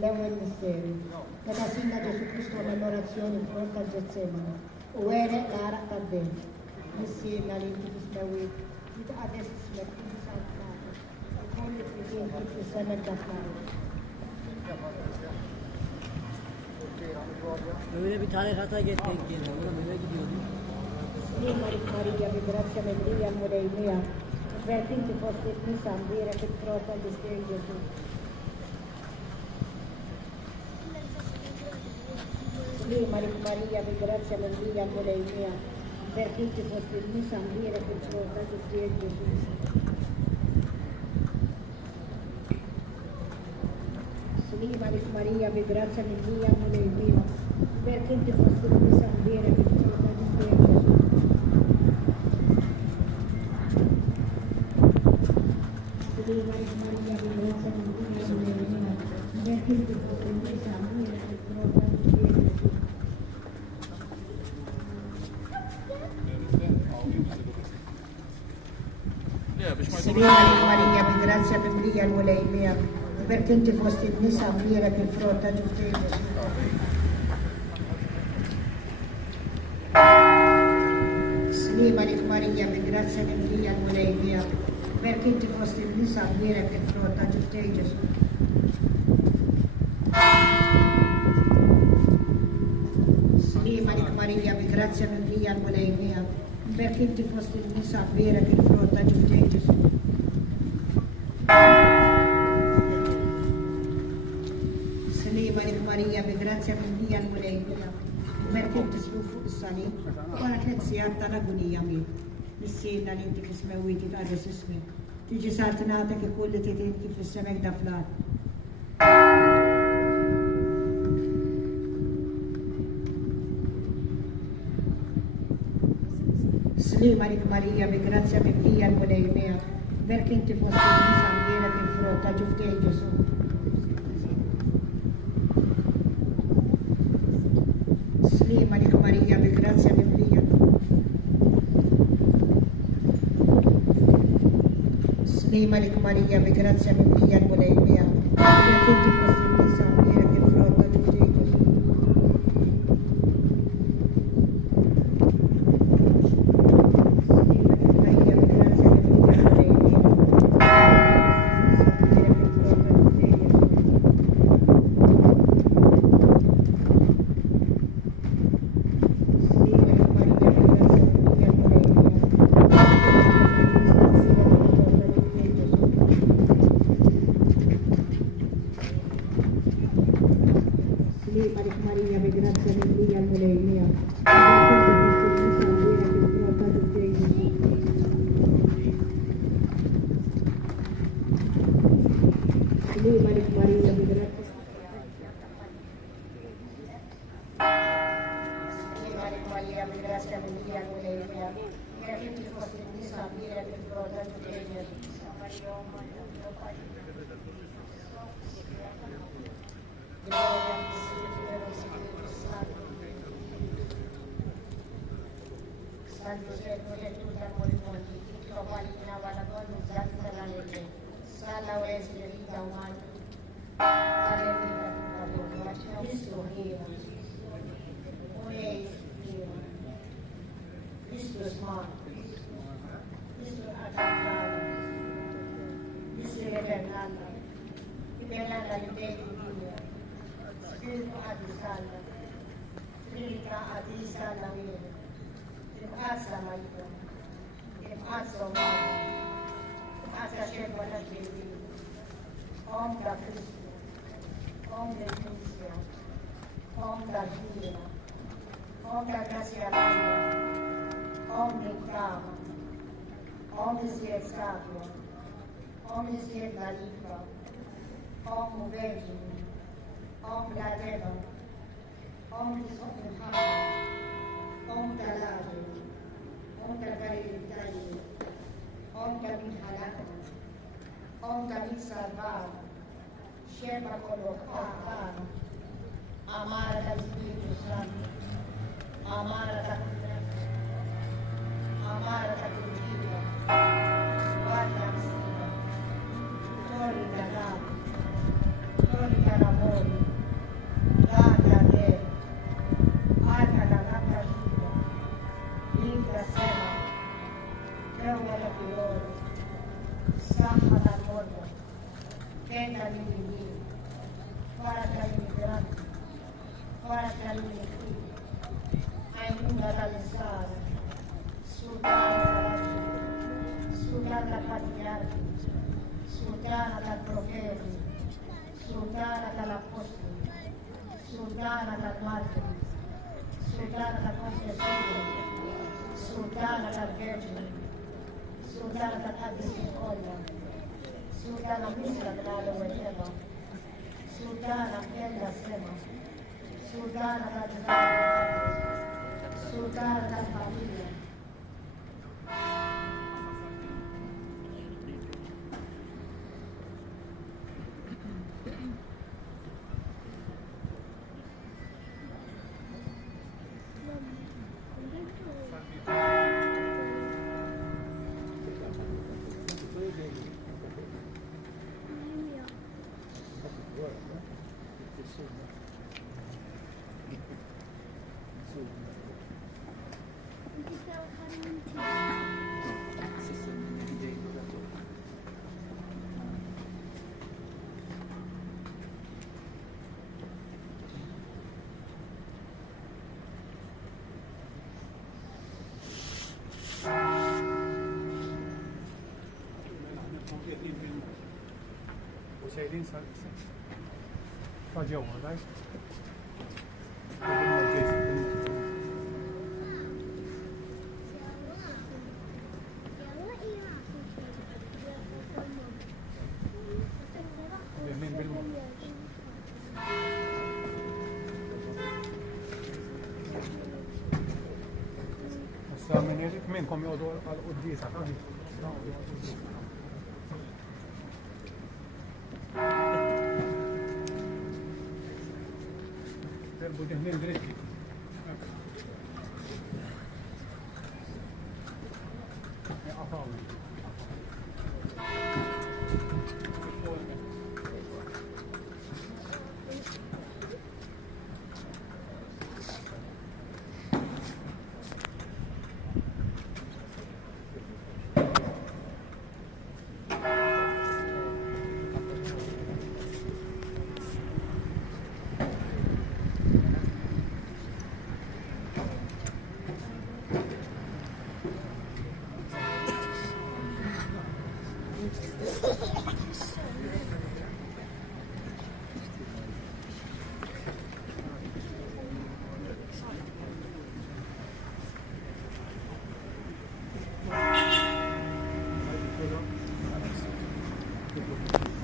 L-ewwel misteru. Meta sinna Ġesu Kristu l-orazzjoni f'Ort ta' Ġetsemani u għerek l-għaraq tad-dem. Missielna li inti tismewit, jitqades ismek inti sal-tnata, u kolli fridin kif tissemek daffari. Böyle bir tane hata getirdik yine. Ona böyle gidiyorduk. Maria, vi grazia Maria, amore mia, vertinti foste in sambire che trota di Gesù. Maria, vi grazia Maria, amore mia, vertinti foste in sambire che trota di Gesù. Maria, vi grazia Maria, amore mia, vertinti foste in sambire che trota di Gesù. Maria, vi grazia Maria, amore mia, vertinti foste in sambire che trota di Gesù. Maria, vi grazia Maria, amore mia, perché in te fosti in nisa mira che frotta giuste Gesù. Maria, vi grazia Maria, amore mia, perché in te fosti in nisa mira che frotta giuste Gesù. Maria, vi grazia Maria, amore mia, perché in te fosti in nisa mira che frotta giuste Gesù. Maria, vi grazia Maria, amore mia, perché ti sfussani, ora che si atta l'agonia mia, mi siena l'inti che smewiti da adesso me, ti ci saltinate che quelle ti tenti che fissemek da flat. Maria, vi grazia Maria, amore mia, perché ti fosse in sanguina che frotta giuste Gesù. Maria, vi grazia Maria. Maria, vi grazia Maria, amore mia, perché ti fosse in sanguina che frotta giuste Gesù. Maria, vi grazia Maria, amore mia, Maria, vi grazia. Maria, vi grazia Maria, amore mia, perché ti fosse in disabile che frotta giuste Gesù. Santo Servo di tutta Polimondi, tutto qualinava la donna usata la legge, sala o esile vita umana, alle vita tutta l'uomo, Cristo era, ore era, Cristo morto, Cristo attaccava, Cristo eternale, che per la realtà di Dio, Spirito a discalda, Trinita Atisa Lamir, Timasa Maito, Timasa Omar, Timasa Shemwana Jiri, Om da Cristo, Om da Cristo, Om da Gira, Om da Gracia Maria, Om de Cama, Om de Sieskatua, Om de Siegalifa, Om Virgine, Om da Deva, Om de Sopenhara, Om da Lage, Om da Galilei, Om da Mihalata, Om da Misalvara, Sheba Colocata, Amara da Espírito Santo, Amara da Amara da Cultura, Guarda Sina, Tori da Lava, Tori da Lavoro, Date a Te, Arca da Lata Giuda, Linda Sema, Teoga da Fiore, Stampa da Morda, Tenda l'Infinito, Guarda l'Immigrante, Guarda l'Infinito, Aiuta dalle strade, Sultana dal Patriarca, Sultana dal Profeta, Sultana dall'Apostolo, Sultana dal Martire, Sultana dal Confessore, Sultana dal Vergine, Sultana dal Misericordia, Sultana Misa della Lovedeva, Sultana Bella Sema, Sultana dal Zara, Sultana dal Famiglia, وشايلين صاجوا هذاك قدمنا الجيش يمين بالماء الثامن يجيك منكم يقعدوا على القديس على Budihnin direkt. Ya afalı. Thank you.